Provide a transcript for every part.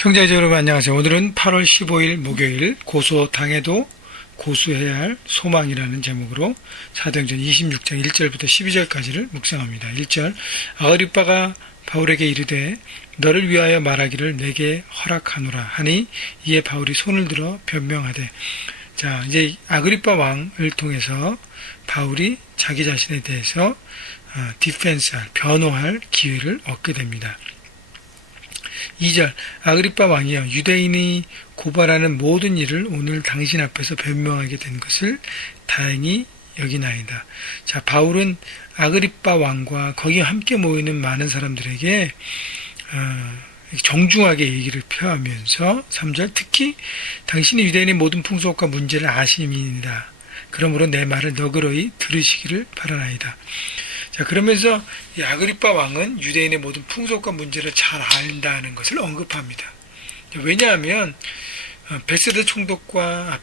형제자 여러분 안녕하세요. 오늘은 8월 15일 목요일 고소당해도 고수해야 할 소망이라는 제목으로 사도행전 26장 1절부터 12절까지를 묵상합니다. 1절 아그리빠가 바울에게 이르되 너를 위하여 말하기를 내게 허락하노라 하니 이에 바울이 손을 들어 변명하되 자 이제 아그리빠 왕을 통해서 바울이 자기 자신에 대해서 변호할 기회를 얻게 됩니다. 2절 아그리빠 왕이여 유대인이 고발하는 모든 일을 오늘 당신 앞에서 변명하게 된 것을 다행히 여기나이다. 자, 바울은 아그리빠 왕과 거기 함께 모이는 많은 사람들에게 정중하게 얘기를 펴하면서 3절 특히 당신이 유대인의 모든 풍속과 문제를 아심이니이다. 그러므로 내 말을 너그러이 들으시기를 바라나이다. 자, 그러면서 이 아그리빠 왕은 유대인의 모든 풍속과 문제를 잘 안다는 것을 언급합니다. 왜냐하면 베스도 총독과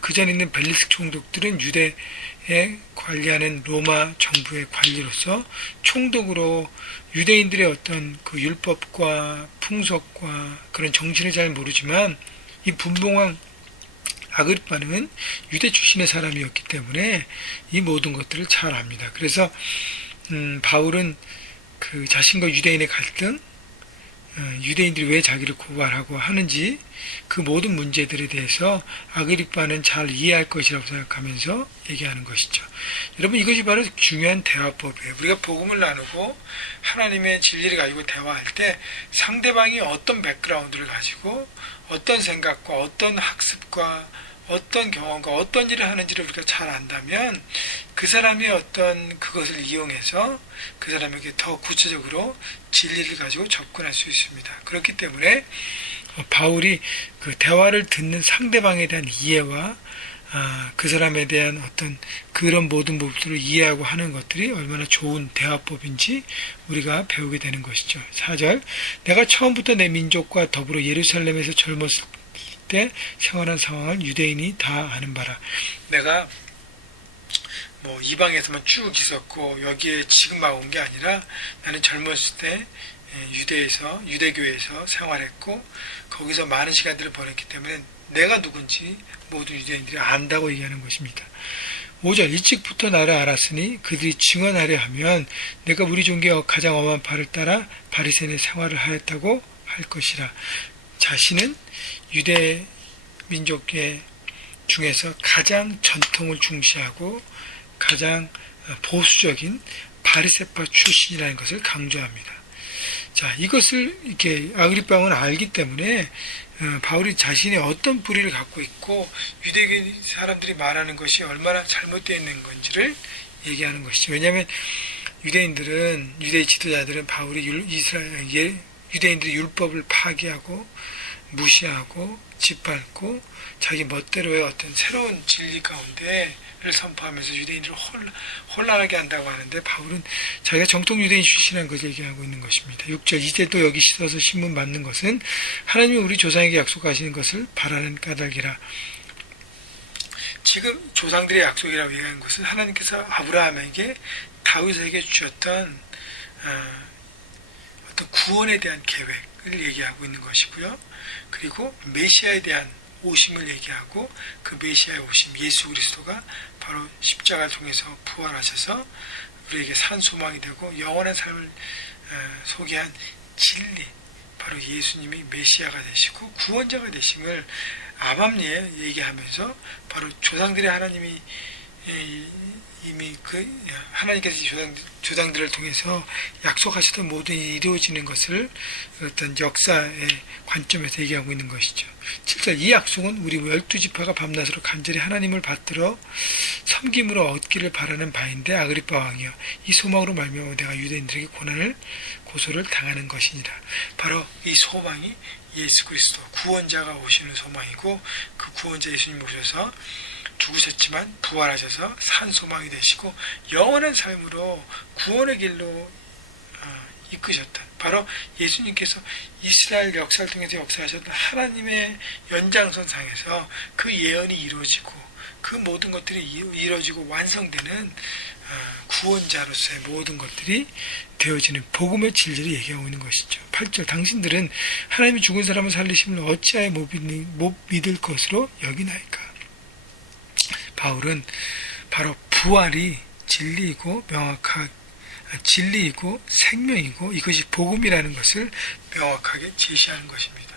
그 전에 있는 벨리스 총독들은 유대에 관리하는 로마 정부의 관리로서 총독으로 유대인들의 어떤 그 율법과 풍속과 그런 정신을 잘 모르지만 이 분봉왕 아그리빠는 유대 출신의 사람이었기 때문에 이 모든 것들을 잘 압니다. 그래서 바울은 그 자신과 유대인의 갈등, 유대인들이 왜 자기를 고발하고 하는지 그 모든 문제들에 대해서 아그리빠는 잘 이해할 것이라고 생각하면서 얘기하는 것이죠. 여러분 이것이 바로 중요한 대화법이에요. 우리가 복음을 나누고 하나님의 진리를 가지고 대화할 때 상대방이 어떤 백그라운드를 가지고 어떤 생각과 어떤 학습과 어떤 경험과 어떤 일을 하는지를 우리가 잘 안다면 그 사람이 어떤 그것을 이용해서 그 사람에게 더 구체적으로 진리를 가지고 접근할 수 있습니다. 그렇기 때문에 바울이 그 대화를 듣는 상대방에 대한 이해와 그 사람에 대한 어떤 그런 모든 부분들을 이해하고 하는 것들이 얼마나 좋은 대화법인지 우리가 배우게 되는 것이죠. 4절 내가 처음부터 내 민족과 더불어 예루살렘에서 젊었을 때 생활한 상황을 유대인이 다 아는 바라. 내가 뭐 이방에서만 쭉 있었고 여기에 지금 막 온 게 아니라 나는 젊었을 때 유대교회에서 생활했고 거기서 많은 시간들을 보냈기 때문에 내가 누군지 모든 유대인들이 안다고 얘기하는 것입니다. 5절 일찍부터 나를 알았으니 그들이 증언하려 하면 내가 우리 종교의 가장 엄한 바를 따라 바리새인의 생활을 하였다고 할 것이라. 자신은 유대 민족의 중에서 가장 전통을 중시하고 가장 보수적인 바리새파 출신이라는 것을 강조합니다. 자, 이것을 이렇게 아그리빠 왕은 알기 때문에 바울이 자신이 어떤 뿌리를 갖고 있고 유대인 사람들이 말하는 것이 얼마나 잘못되어 있는 건지를 얘기하는 것이죠. 왜냐하면 유대 지도자들은 바울이 유대인들이 율법을 파기하고 무시하고 짓밟고 자기 멋대로의 어떤 새로운 진리 가운데를 선포하면서 유대인들을 혼란하게 한다고 하는데 바울은 자기가 정통 유대인 출신이라는 것을 얘기하고 있는 것입니다. 6절 이제 또 여기 씻어서 신문 받는 것은 하나님이 우리 조상에게 약속하시는 것을 바라는 까닭이라. 지금 조상들의 약속이라고 얘기하는 것은 하나님께서 아브라함에게 다윗에게 주셨던 어떤 구원에 대한 계획을 얘기하고 있는 것이고요. 그리고 메시아에 대한 오심을 얘기하고 그 메시아의 오심 예수 그리스도가 바로 십자가를 통해서 부활하셔서 우리에게 산 소망이 되고 영원한 삶을 소개한 진리 바로 예수님이 메시아가 되시고 구원자가 되심을 암암리에 얘기하면서 바로 조상들의 하나님이 이미 하나님께서 조상들을 통해서 약속하셨던 모든 일이 이루어지는 것을 어떤 역사의 관점에서 얘기하고 있는 것이죠. 7절 이 약속은 우리 12지파가 밤낮으로 간절히 하나님을 받들어 섬김으로 얻기를 바라는 바인데 아그리빠 왕이여 이 소망으로 말미암아 내가 유대인들에게 고소를 당하는 것이니라. 바로 이 소망이 예수 그리스도 구원자가 오시는 소망이고 그 구원자 예수님 오셔서 죽으셨지만 부활하셔서 산 소망이 되시고 영원한 삶으로 구원의 길로 이끄셨던 바로 예수님께서 이스라엘 역사를 통해서 역사하셨던 하나님의 연장선상에서 그 예언이 이루어지고 그 모든 것들이 이루어지고 완성되는 구원자로서의 모든 것들이 되어지는 복음의 진리를 얘기하고 있는 것이죠. 8절 당신들은 하나님이 죽은 사람을 살리심을 어찌하여 못 믿을 것으로 여기나이까. 바울은 바로 부활이 진리이고 진리이고 생명이고 이것이 복음이라는 것을 명확하게 제시하는 것입니다.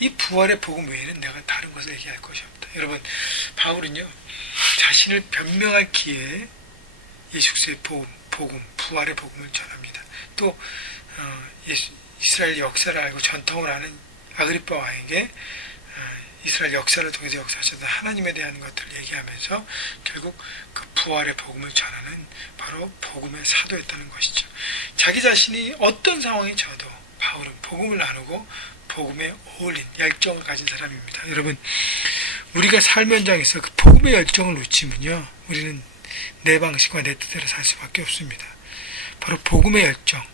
이 부활의 복음 외에는 내가 다른 것을 얘기할 것이 없다. 여러분, 바울은요, 자신을 변명할 기회에 예수 그리스도의 복음, 부활의 복음을 전합니다. 또 이스라엘 역사를 알고 전통을 아는 아그리파 왕에게 이스라엘 역사를 통해서 역사하셨던 하나님에 대한 것들을 얘기하면서 결국 그 부활의 복음을 전하는 바로 복음의 사도였다는 것이죠. 자기 자신이 어떤 상황이 져도 바울은 복음을 나누고 복음에 어울린 열정을 가진 사람입니다. 여러분, 우리가 삶 현장에서 그 복음의 열정을 놓치면요, 우리는 내 방식과 내 뜻대로 살 수밖에 없습니다. 바로 복음의 열정,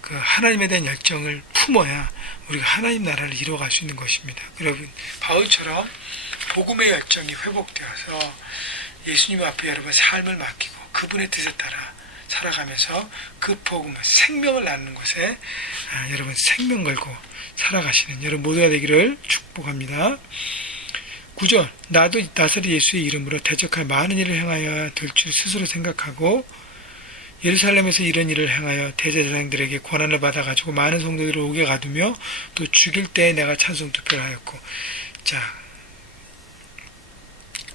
그 하나님에 대한 열정을 품어야 우리가 하나님 나라를 이루어갈 수 있는 것입니다. 여러분, 바울처럼 복음의 열정이 회복되어서 예수님 앞에 여러분 삶을 맡기고 그분의 뜻에 따라 살아가면서 그 복음을 생명을 나누는 것에 여러분 생명 걸고 살아가시는 여러분 모두가 되기를 축복합니다. 9절 나도 나사렛 예수의 이름으로 대적할 많은 일을 행하여야 될 줄 스스로 생각하고 예루살렘에서 이런 일을 행하여 대제사장들에게 권한을 받아가지고 많은 성도들을 옥에 가두며 또 죽일 때에 내가 찬송 투표를 하였고. 자,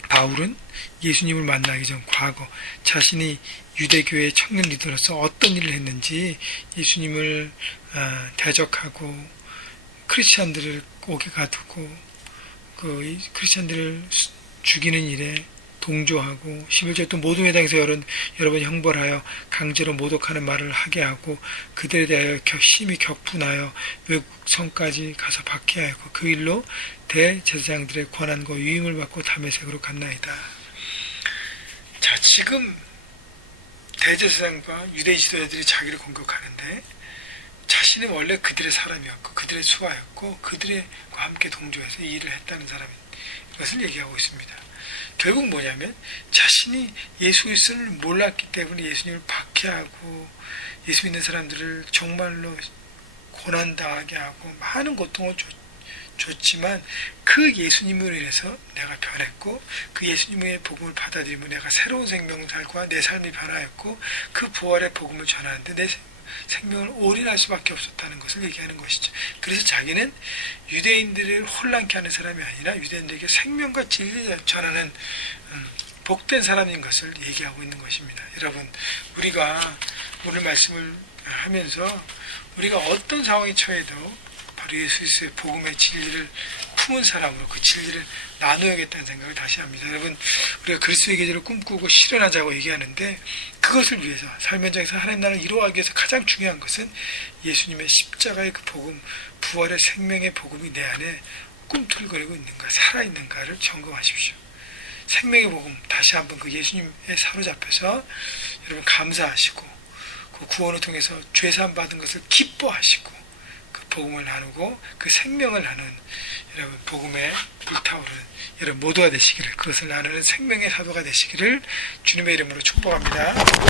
바울은 예수님을 만나기 전 과거 자신이 유대교의 청년 리더로서 어떤 일을 했는지 예수님을 대적하고 크리스찬들을 옥에 가두고 그 크리스찬들을 죽이는 일에 동조하고 11절 또 모든 회당에서 여러 번 형벌하여 강제로 모독하는 말을 하게 하고 그들에 대하여 심히 격분하여 외국 성까지 가서 박해하였고 그 일로 대제사장들의 권한과 위임을 받고 다메섹으로 갔나이다. 자, 지금 대제사장과 유대 지도자들이 자기를 공격하는데 자신은 원래 그들의 사람이었고 그들의 수하였고 그들과 함께 동조해서 이 일을 했다는 사람인 것을 얘기하고 있습니다. 결국 뭐냐면 자신이 예수 그리스도를 몰랐기 때문에 예수님을 박해하고 예수 믿는 사람들을 정말로 고난당하게 하고 많은 고통을 줬지만 그 예수님으로 인해서 내가 변했고 그 예수님의 복음을 받아들이면 내가 새로운 생명을 살고 내 삶이 변화했고 그 부활의 복음을 전하는데 내 생명을 올인할 수밖에 없었다는 것을 얘기하는 것이죠. 그래서 자기는 유대인들을 혼란케 하는 사람이 아니라 유대인들에게 생명과 진리를 전하는 복된 사람인 것을 얘기하고 있는 것입니다. 여러분, 우리가 오늘 말씀을 하면서 우리가 어떤 상황에 처해도 바로 예수 그리스도의 복음의 진리를 품은 사람으로 그 진리를 나누어야겠다는 생각을 다시 합니다. 여러분, 우리가 그리스도의 계절을 꿈꾸고 실현하자고 얘기하는데 그것을 위해서 삶 현장에서 하나님 나라를 이루어가기 위해서 가장 중요한 것은 예수님의 십자가의 그 복음, 부활의 생명의 복음이 내 안에 꿈틀거리고 있는가, 살아있는가를 점검하십시오. 생명의 복음, 다시 한번 그 예수님에 사로잡혀서 여러분 감사하시고 그 구원을 통해서 죄사함 받은 것을 기뻐하시고 복음을 나누고 그 생명을 나누는 여러분 복음에 불타오르는 여러분 모두가 되시기를 그것을 나누는 생명의 사도가 되시기를 주님의 이름으로 축복합니다.